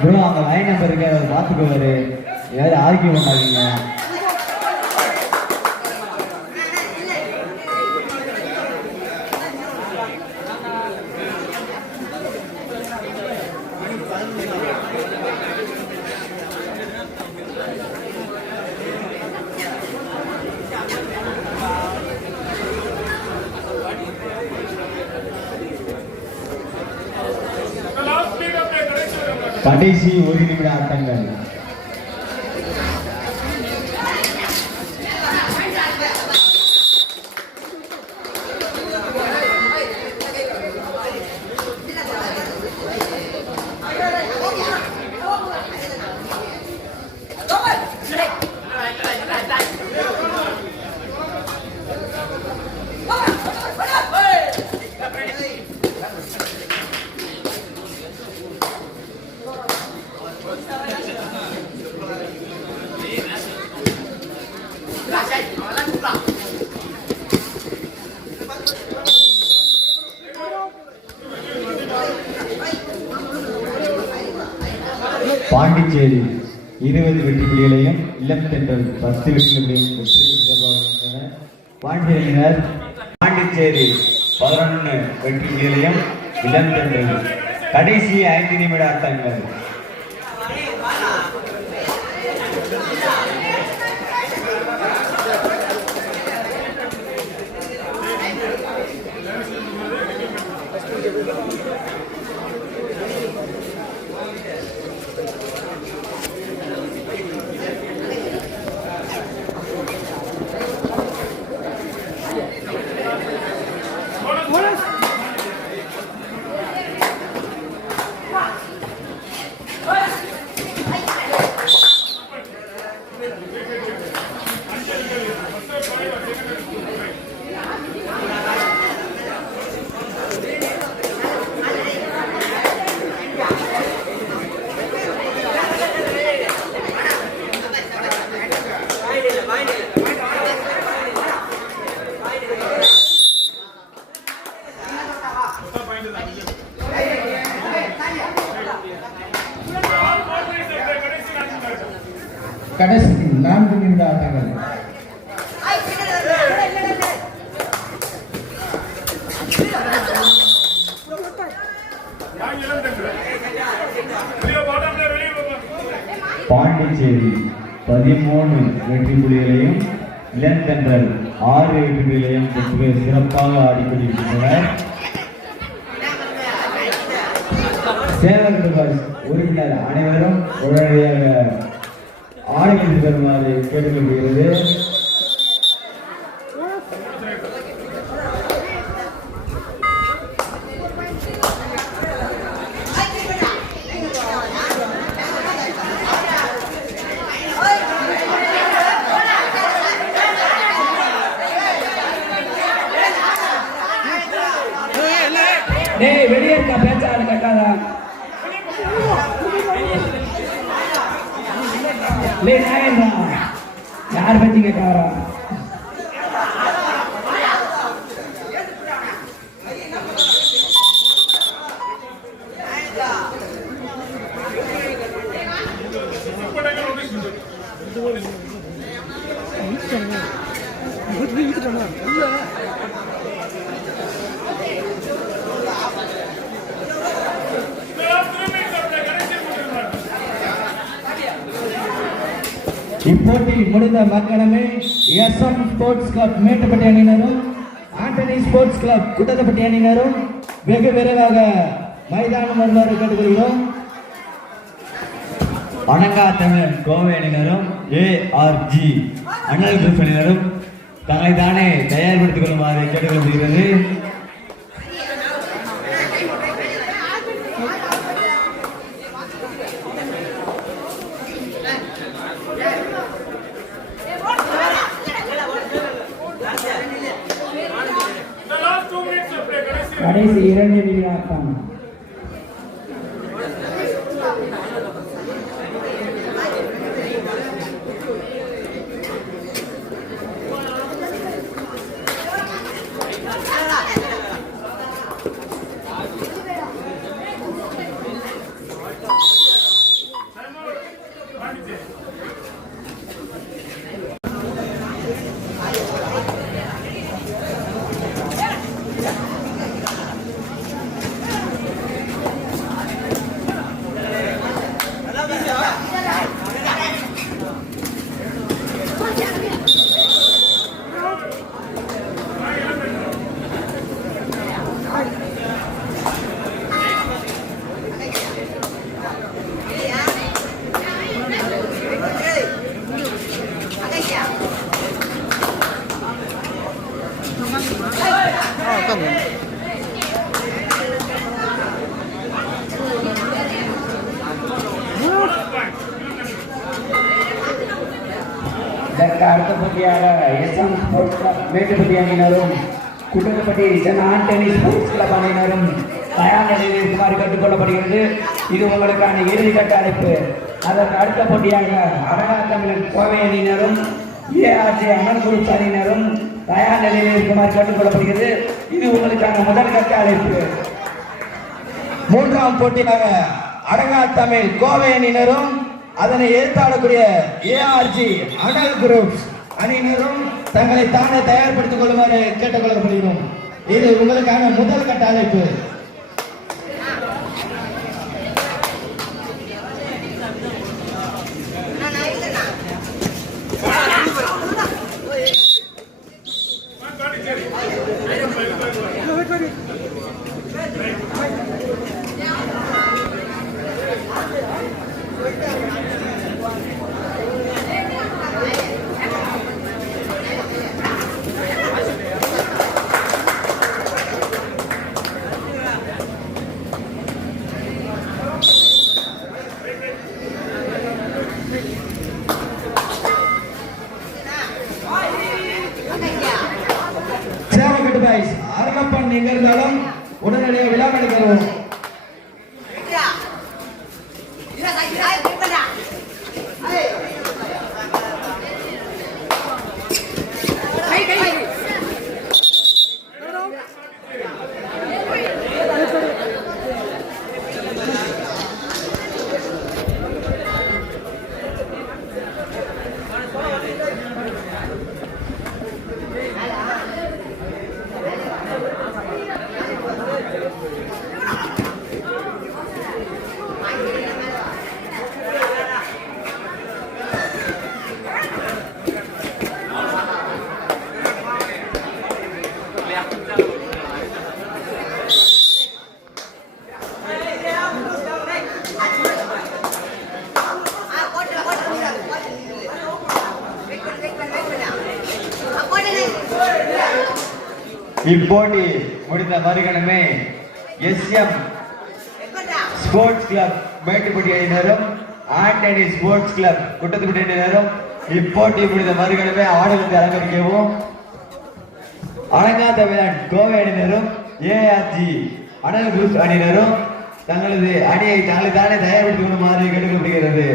Bro அவங்க line number இருக்கு பார்த்துக்குவாரு ஏதாவது ஆர்கியூ பண்ணாதீங்க கடைசி ஒரு நிமிட ஆட்டங்கள். பாண்டிச்சேரி இருபது வெற்றி புள்ளிகளையும் இளம் தென்றல் பத்து வெற்றி புள்ளிகளையும் பெற்று சிறப்பாக பாண்டியனர் பாண்டிச்சேரி பதினொன்று வெற்றி புள்ளிகளையும் இளம் தென்றல் கடைசி ஐந்து நிமிட ஆட்டங்கள் கடைசி நான்கு நிமிட ஆட்டங்கள் பாண்டிச்சேரி பதிமூணு வெற்றி புலிகளையும் இளந்தென்றல் ஆறு வெற்றி புலிகளையும் பெற்று சிறப்பாக ஆடிக்கொண்டிருக்கின்றனர் சேவகர்கள் உறுப்பினர் அனைவரும் உடனடியாக ஆணையில் பெறுமாறு கேட்டுக்கொள்கிறது வெளியே இருக்க பேச்சாரு லே நாயன்றா யார் பத்தி கேட்காரா இப்போட்டி முடிந்த மறுகணமே எஸ்எம் ஸ்போர்ட்ஸ் கிளப் மேட்டுப்பட்டி அணியினரும் ஆண்டனி ஸ்போர்ட்ஸ் கிளப் குட்டதப்பட்டி அணியினரும் வெகு விரைவாக மைதானம் வருமாறு கேட்டுக்கொள்கிறோம். வணங்கா தமிழன் கோவை அணியினரும் ஏஆர்ஜி அண்ணல் குரூப் அணியினரும் தங்களை தானே தயார்படுத்திக் கொள்ளுமாறு கேட்டுக்கொள்கிறது. கடைசி இரண்டு நிமிட அடுத்த போட்டியாக எஸ்எம் ஸ்போர்ட்ஸ் கிளப் மேட்டுப்பட்டி அணியினரும் Kuttapatti saint Antony sports club அணியினரும் தயார் நிலையில் இருக்குமாறு கேட்டுக்கொள்ளப்படுகிறது இது உங்களுக்கான இறுதி கட்ட அழைப்பு. அதற்கு அடுத்த போட்டியாக அழகா தமிழன் கோவை அணியினரும் ஏஆர்ஜி அமன் குரூப் அணியினரும் தயார் நிலையில் இருக்குமாறு கேட்டுக்கொள்ளப்படுகிறது இது உங்களுக்கான முதல் கட்ட அழைப்பு. மூன்றாம் போட்டியாக அடங்கா தமிழ் கோவை அணியினரும் அதனை எதிர்த்தாடக்கூடிய ஏஆர்ஜி அனல் குரூப்ஸ் அணியினரும் தங்களை தானே தயார்படுத்திக் கொள்ளுமாறு கேட்டுக்கொள்ளப்படுகிறோம் இது உங்களுக்கான முதல் கட்ட அழைப்பு இருந்தாலும் உடனடியாக விழா நடைபெறும் இப்போட்டி முடிந்த மறுகணமே எஸ்எம் ஸ்போர்ட்ஸ் கிளப் மேட்டுப்பட்டி அணியினரும் ஆண்டனி ஸ்போர்ட்ஸ் கிளப் குட்டத்துப்பட்டி அணியினரும் இப்போட்டி முடிந்த மறுகணமே ஆடலுக்கு அலங்கரிக்கவும். அடங்காத விளையாட் கோவை அணியினரும் ஏஆர்ஜி அனல் குரூப் அணியினரும் தங்களது அணியை தங்களை தானே தயார்படுத்திக் கொள்ளுமாறு கேட்டுக்கொள்கிறது.